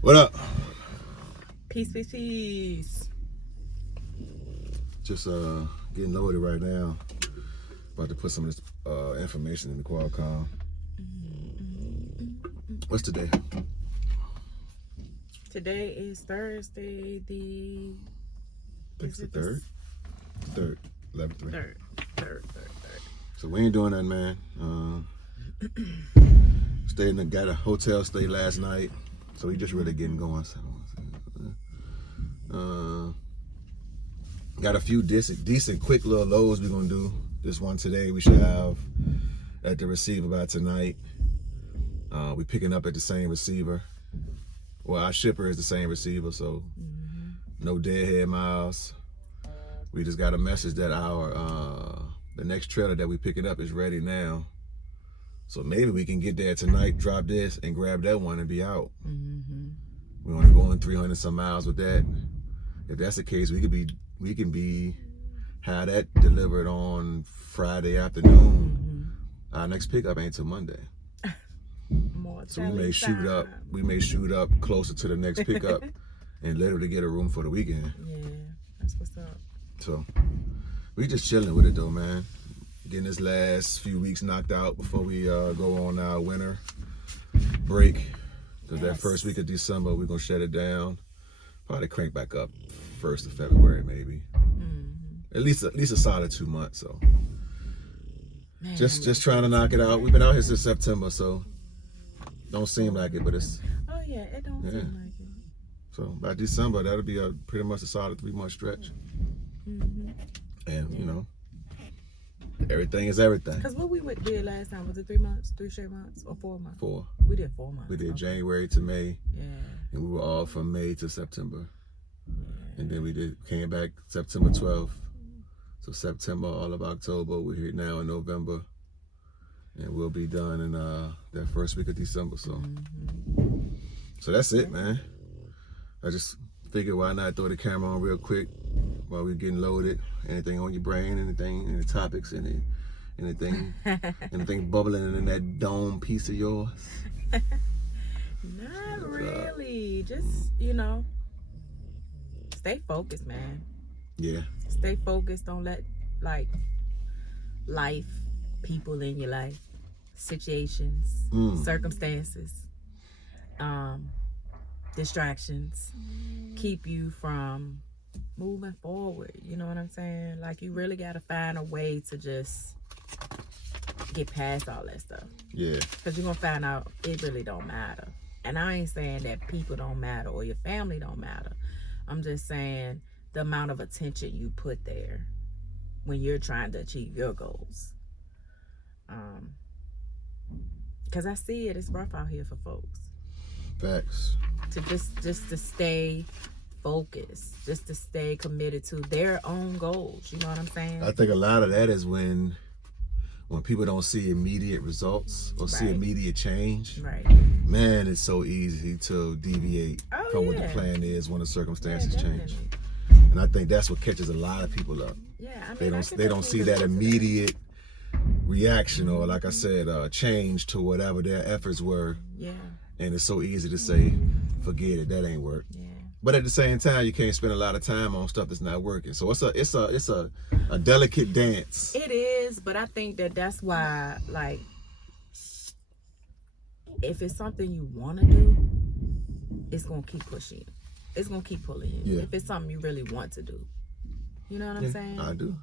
What up? Peace, peace, peace. Just getting loaded right now. About to put some of this information in the Qualcomm. What's today? Today is Thursday, I think it's the third. Third. 11/3. Third. So we ain't doing nothing, man. Got a hotel stay last night. So we just really getting going. Got a few decent quick little loads we're gonna do. This one today we should have at the receiver by tonight. We picking up at the same receiver. Well, our shipper is the same receiver, so no deadhead miles. We just got a message that our the next trailer that we picking up is ready now. So maybe we can get there tonight, drop this, and grab that one and be out. We only going 300 some miles with that. If that's the case, we can be have that delivered on Friday afternoon. Our next pickup ain't till Monday. So we may shoot up closer to the next pickup and literally get a room for the weekend. Yeah, that's what's up. So we just chilling with it though, man. Getting this last few weeks knocked out before we go on our winter break. Because that first week of December, we're going to shut it down. Probably crank back up 1st of February, maybe. At least a solid 2 months. So man, just trying to knock it out. We've been out here since September, so don't seem like it, but it's... Oh, yeah, it don't seem like it. So by December, that'll be pretty much a solid 3-month stretch. And, you know, everything is everything. Because what we did last time, was it 3 months, 3 straight months, or 4 months? 4. We did 4 months. We did January to May. Yeah. And we were off from May to September. And then we came back September 12th. So September, all of October. We're here now in November. And we'll be done in that first week of December. So that's it, man. I just figured why not throw the camera on real quick while we're getting loaded. Anything on your brain, any topics, anything bubbling in that dome piece of yours? Not really. Just, stay focused, man. Yeah. Stay focused. Don't let, life, people in your life, situations, circumstances, distractions keep you from moving forward. You know what I'm saying? Like, you really got to find a way to just get past all that stuff. Yeah. Because you're going to find out it really don't matter. And I ain't saying that people don't matter or your family don't matter. I'm just saying the amount of attention you put there when you're trying to achieve your goals. Because I see it's rough out here for folks. Facts. To just to stay focused, just to stay committed to their own goals. You know what I'm saying? I think a lot of that is when people don't see immediate results or see immediate change. Right. Man, it's so easy to deviate from what the plan is when the circumstances change. And I think that's what catches a lot of people up. Yeah, they don't see that immediate reaction or, like I said, change to whatever their efforts were. Yeah. And it's so easy to say, forget it, that ain't work. Yeah. But at the same time, you can't spend a lot of time on stuff that's not working. So it's a delicate dance. It is, but I think that's why, if it's something you want to do, it's gonna keep pushing you. It's gonna keep pulling you. Yeah. If it's something you really want to do, you know what I'm saying? I do.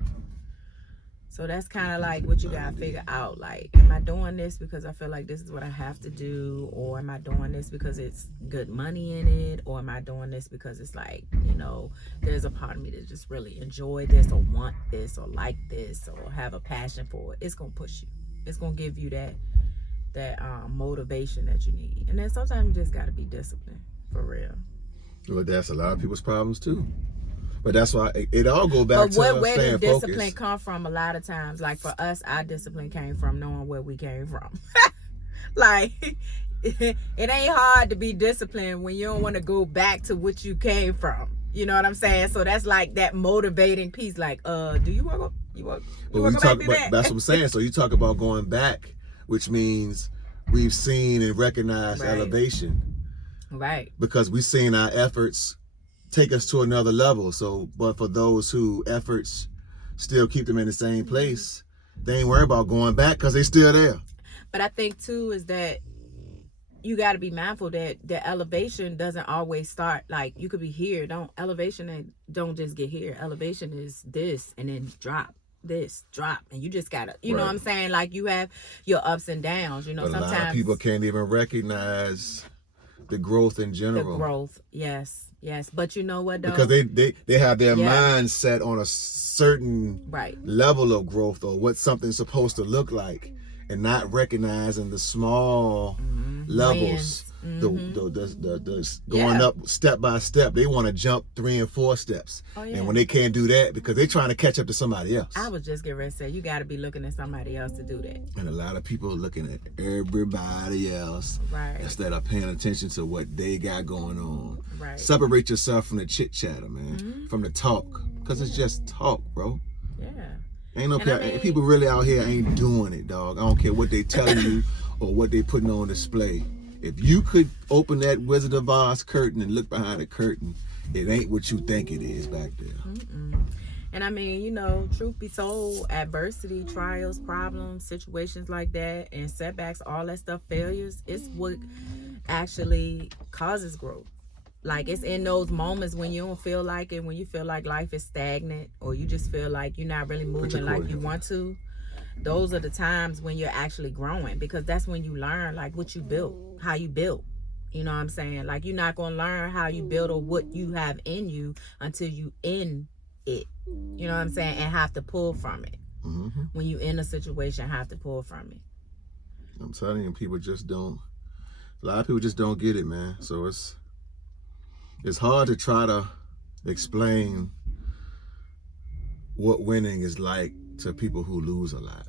So that's kind of like what you gotta figure out. Like, am I doing this because I feel like this is what I have to do? Or am I doing this because it's good money in it? Or am I doing this because it's like, there's a part of me that just really enjoy this or want this or like this or have a passion for it? It's gonna push you. It's gonna give you that motivation that you need. And then sometimes you just gotta be disciplined, for real. Well, that's a lot of people's problems too. But that's why it all go back to where staying did discipline focused. come from? A lot of times, like for us, our discipline came from knowing where we came from. Like, it ain't hard to be disciplined when you don't want to go back to what you came from. You know what I'm saying? So that's like that motivating piece. Like, do you want to go back to that? That's what I'm saying. So you talk about going back, which means we've seen and recognized Right. elevation Right. because we've seen our efforts take us to another level. So, but for those who efforts still keep them in the same place, they ain't worried about going back because they still there. But I think too is that you got to be mindful that the elevation doesn't always start like you could be here. Don't just get here. Elevation is this and then drop. This drop, and you just gotta, you know what I'm saying? Like you have your ups and downs. You know, But sometimes a lot of people can't even recognize the growth in the general. growth. Yes. But you know what though? Because they have their mind set on a certain Right. level of growth or what something's supposed to look like, and not recognizing the small levels, the going up step by step. They want to jump 3 and 4 steps, and when they can't do that because they're trying to catch up to somebody else. I was just getting ready to say you got to be looking at somebody else to do that. And a lot of people are looking at everybody else instead of paying attention to what they got going on. Right. Separate yourself from the chit chatter, man, from the talk, because it's just talk, bro. Yeah. Ain't no people really out here ain't doing it, dog. I don't care what they telling you or what they putting on display. If you could open that Wizard of Oz curtain and look behind the curtain, it ain't what you think it is back there. And I mean, you know, truth be told, adversity, trials, problems, situations like that, and setbacks, all that stuff, failures, it's what actually causes growth. Like, it's in those moments when you don't feel like it, when you feel like life is stagnant, or you just feel like you're not really moving like you want to. Those are the times when you're actually growing, because that's when you learn, like, what you built, how you built. You know what I'm saying? Like, you're not going to learn how you build or what you have in you until you in it. You know what I'm saying? And have to pull from it. When you in a situation, have to pull from it. I'm telling you, people just don't. A lot of people just don't get it, man. So it's hard to try to explain what winning is like to people who lose a lot.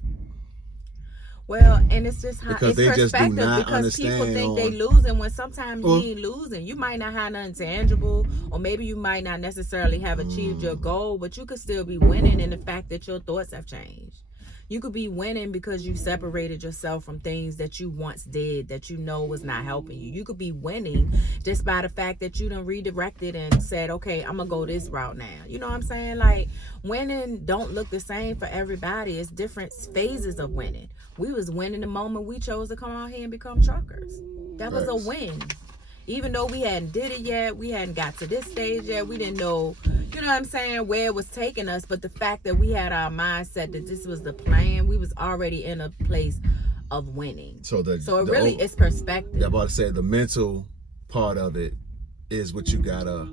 Well, and it's just how because it's they just do perspective, not because people understand think they losing when sometimes you ain't losing. You might not have nothing tangible, or maybe you might not necessarily have achieved your goal, but you could still be winning in the fact that your thoughts have changed. You could be winning because you separated yourself from things that you once did that you know was not helping you. You could be winning just by the fact that you done redirected and said, okay, I'm going to go this route now. You know what I'm saying? Like, winning don't look the same for everybody. It's different phases of winning. We was winning the moment we chose to come out here and become truckers. That was a win. Even though we hadn't did it yet, we hadn't got to this stage yet, we didn't know, you know what I'm saying, where it was taking us. But the fact that we had our mindset that this was the plan, we was already in a place of winning. So it's perspective. I'm about to say the mental part of it is what you gotta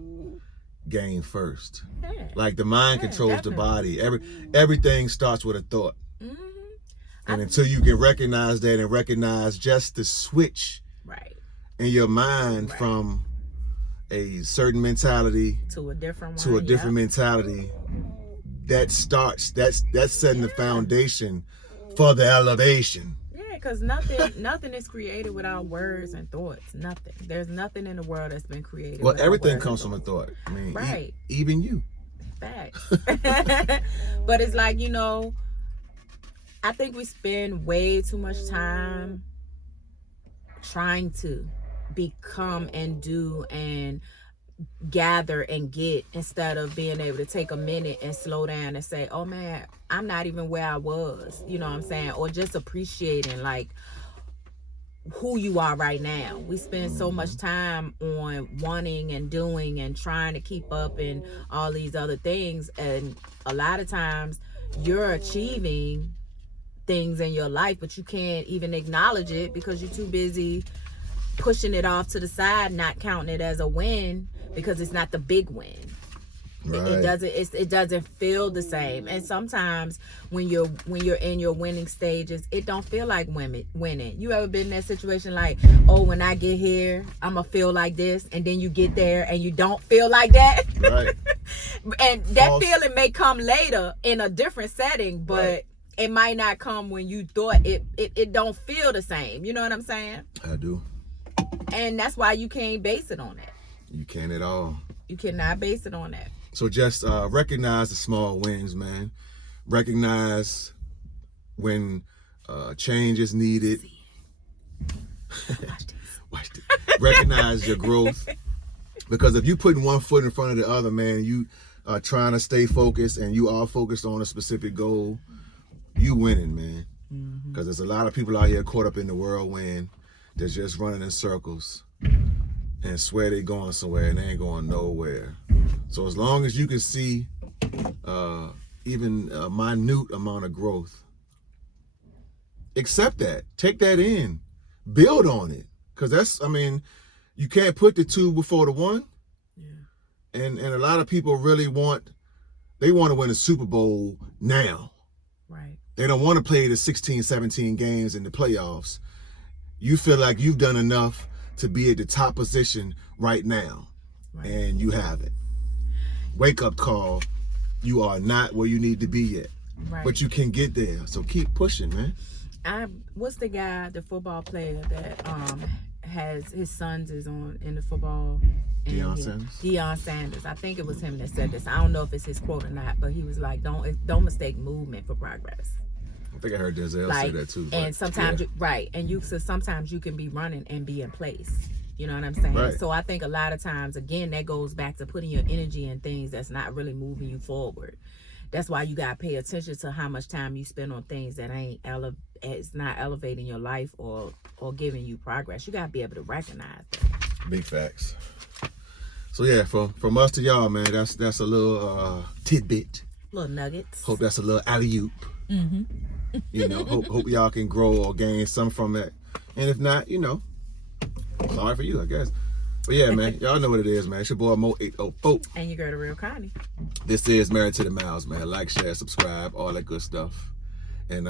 gain first. Yeah. Like the mind controls the body. Everything starts with a thought. And until you can recognize that and recognize just the switch in your mind from a certain mentality to a different mentality, that's setting the foundation for the elevation. Yeah, because nothing is created without words and thoughts. Nothing. There's nothing in the world that's been created. Well, everything comes from a thought. I mean, even you. Facts. But it's like, you know, I think we spend way too much time trying to become and do and gather and get, instead of being able to take a minute and slow down and say, oh man, I'm not even where I was, you know what I'm saying? Or just appreciating like who you are right now. We spend so much time on wanting and doing and trying to keep up and all these other things, and a lot of times you're achieving things in your life, but you can't even acknowledge it because you're too busy pushing it off to the side, not counting it as a win because it's not the big win. Right. It doesn't feel the same. And sometimes when you're in your winning stages, it don't feel like winning. You ever been in that situation like, oh, when I get here, I'm gonna feel like this, and then you get there and you don't feel like that. Right. And that feeling may come later in a different setting, but it might not come when you thought it don't feel the same. You know what I'm saying? I do. And that's why you can't base it on that. You can't at all. You cannot base it on that. So just recognize the small wins, man. Recognize when change is needed. Watch this. Recognize your growth. Because if you putting one foot in front of the other, man, you are trying to stay focused and you are focused on a specific goal, you winning, man. Because there's a lot of people out here caught up in the whirlwind that's just running in circles and swear they going somewhere and they ain't going nowhere. So as long as you can see even a minute amount of growth, accept that, take that in, build on it. Because that's, I mean, you can't put the two before the one. Yeah. And a lot of people really want to win a Super Bowl now. Right. They don't want to play the 16, 17 games in the playoffs. You feel like you've done enough to be at the top position right now. Right. And you haven't. Wake up call. You are not where you need to be yet. Right. But you can get there. So keep pushing, man. What's the guy, the football player that has his sons is on in the football? Deion Sanders. Deion Sanders. I think it was him that said this. I don't know if it's his quote or not, but he was like, "Don't mistake movement for progress." I think I heard Denzel say that too. And sometimes, sometimes you can be running and be in place. You know what I'm saying? Right. So I think a lot of times, again, that goes back to putting your energy in things that's not really moving you forward. That's why you gotta pay attention to how much time you spend on things that it's not elevating your life or giving you progress. You gotta be able to recognize that. Big facts. So yeah, from us to y'all, man, that's a little tidbit. Little nuggets. Hope that's a little alley-oop. Mm-hmm. You know, hope y'all can grow or gain some from that. And if not, you know, sorry for you, I guess. But yeah, man, y'all know what it is, man. It's your boy Mo 804. And your girl, the real Connie. This is Married to the Miles, man. Like, share, subscribe, all that good stuff. And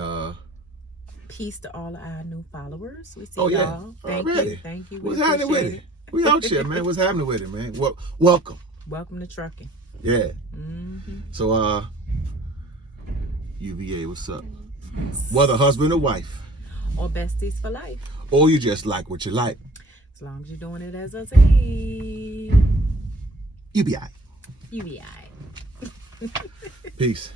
peace to all of our new followers. We see y'all. Thank you. What's happening with it? We out here, man. What's happening with it, man? Welcome. Welcome to trucking. Yeah. So UVA, what's up? Whether husband or wife. Or besties for life. Or you just like what you like. As long as you're doing it as a team. You be all right. You be all right. Peace.